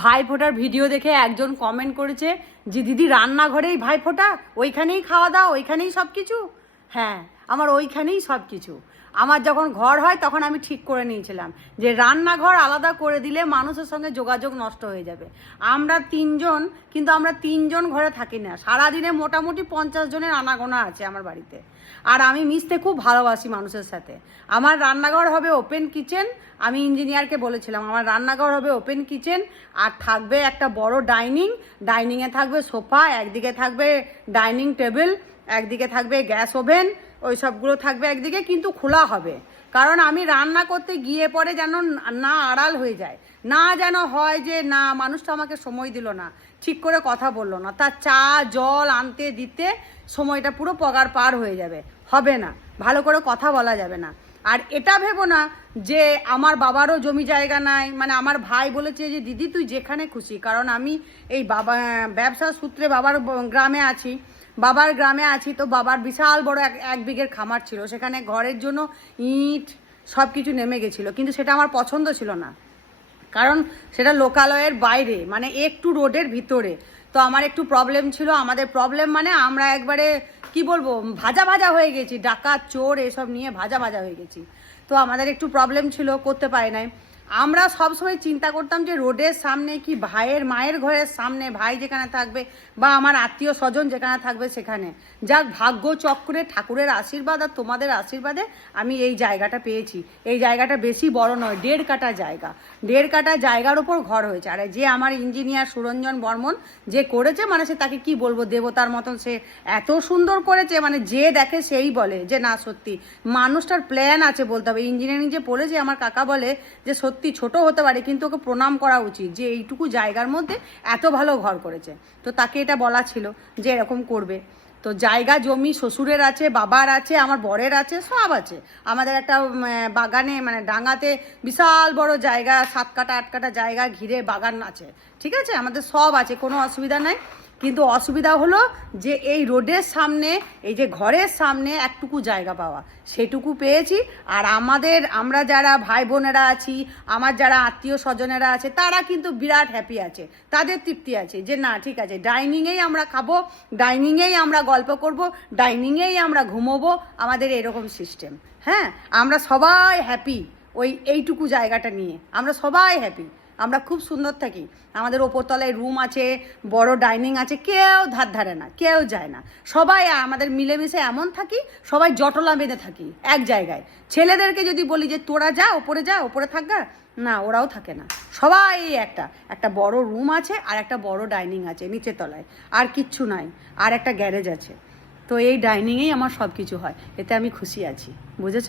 ভাইফোঁটার video দেখে একজন comment করেছে যে দিদি রান্নাঘরেই ভাইফোঁটা, ওইখানেই খাওয়া দাওয়া, ওইখানেই সব কিছু। হ্যাঁ, আমার ওইখানেই সব কিছু। আমার যখন ঘর হয় তখন আমি ঠিক করে নিয়েছিলাম যে রান্নাঘর আলাদা করে দিলে মানুষের সঙ্গে যোগাযোগ নষ্ট হয়ে যাবে। আমরা তিনজন, কিন্তু আমরা তিনজন ঘরে থাকি না, সারাদিনে মোটামুটি 50 জনের আনাগোনা আছে আমার বাড়িতে। আর আমি মিশতে খুব ভালোবাসি মানুষের সাথে। আমার রান্নাঘর হবে ওপেন কিচেন। আমি ইঞ্জিনিয়ারকে বলেছিলাম আমার রান্নাঘর হবে ওপেন কিচেন, আর থাকবে একটা বড় ডাইনিংয়ে থাকবে সোফা, একদিকে থাকবে ডাইনিং টেবিল, একদিকে থাকবে গ্যাস ওভেন, ওই সবগুলো থাকবে একদিকে, কিন্তু খোলা হবে। কারণ আমি রান্না করতে গিয়ে পরে যেন না আড়াল হয়ে যায়, না যেন হয় যে না মানুষটা আমাকে সময় দিল না, ঠিক করে কথা বললো না, তার চা জল আনতে দিতে সময়টা পুরো পগার পার হয়ে যাবে, হবে না, ভালো করে কথা বলা যাবে না। আর এটা ভেবো না যে আমার বাবারও জমি জায়গা নাই, মানে আমার ভাই বলেছে যে দিদি তুই যেখানে খুশি, কারণ আমি এই ব্যবসার সূত্রে বাবার গ্রামে আছি, তো বাবার বিশাল বড় এক বিঘের খামার ছিল, সেখানে ঘরের জন্য ইট সব কিছু নেমে গেছিলো, কিন্তু সেটা আমার পছন্দ ছিল না, কারণ সেটা লোকালয়ের বাইরে, মানে একটু রোডের ভিতরে। তো আমার একটু প্রবলেম ছিল, আমাদের প্রবলেম মানে আমরা একবারে কি বলবো ভাজা হয়ে গেছি, ডাকাত চোর এসব নিয়ে ভাজা হয়ে গেছি। তো আমাদের একটু প্রবলেম ছিল, করতে পারি নাই। আমরা সবসময় চিন্তা করতাম যে রোডের সামনে কি ভাইয়ের মায়ের ঘরের সামনে ভাই যেখানে থাকবে বা আমার আত্মীয় স্বজন যেখানে থাকবে সেখানে, যাক ভাগ্য চক্রে ঠাকুরের আশীর্বাদ আর তোমাদের আশীর্বাদে আমি এই জায়গাটা পেয়েছি। এই জায়গাটা বেশি বড় নয়, 1.5 কাঠা জায়গা, 1.5 কাঠা জায়গার ওপর ঘর হয়েছে। আর যে আমার ইঞ্জিনিয়ার সুরঞ্জন বর্মন যে করেছে, মানে সে তাকে কি বলবো, দেবতার মতন সে এত সুন্দর করেছে, মানে যে দেখে সেই বলে যে না সত্যি মানুষটার প্ল্যান আছে বলতে হবে। ইঞ্জিনিয়ারিং যে পড়েছে আমার কাকা বলে যে সত্যি ছোট হতে পারে কিন্তু ওকে প্রণাম করা উচিত যে এইটুকু জায়গার মধ্যে এত ভালো ঘর করেছে। তো তাকে এটা বলা ছিল যে এরকম করবে। তো জায়গা জমি শ্বশুরের আছে, বাবার আছে, আমার বরের আছে, সব আছে। আমাদের একটা বাগানে মানে ডাঙাতে বিশাল বড় জায়গা, 7 কাঠা 8 কাঠা জায়গা ঘিরে বাগান আছে, ঠিক আছে, আমাদের সব আছে, কোনো অসুবিধা নাই। কিন্তু অসুবিধা হলো যে এই রোডের সামনে, এই যে ঘরের সামনে একটুকু জায়গা পাওয়া, সেটুকু পেয়েছি। আর আমরা যারা ভাই বোনেরা আছি, আমার যারা আত্মীয় স্বজনেরা আছে, তারা কিন্তু বিরাট হ্যাপি আছে, তাদের তৃপ্তি আছে যে না ঠিক আছে, ডাইনিংয়েই আমরা খাবো, ডাইনিংয়েই আমরা গল্প করব, ডাইনিংয়েই আমরা ঘুমোবো, আমাদের এরকম সিস্টেম। হ্যাঁ, আমরা সবাই হ্যাপি এইটুকু জায়গাটা নিয়ে, আমরা সবাই হ্যাপি, আমরা খুব সুন্দর থাকি। আমাদের ওপরতলায় রুম আছে, বড় ডাইনিং আছে, কেউ ধারে না, কেউ যায় না, সবাই আমাদের মিলেমিশে এমন থাকি, সবাই জটলা বেঁধে থাকি এক জায়গায়। ছেলেদেরকে যদি বলি যে তোরা যা ওপরে থাকগা, না ওরাও থাকে না, সবাই একটা বড় রুম আছে আর একটা বড় ডাইনিং আছে নিচের তলায়, আর কিচ্ছু নাই, আর একটা গ্যারেজ আছে। তো এই ডাইনিংয়েই আমার সব কিছু হয়, এতে আমি খুশি আছি, বুঝেছ?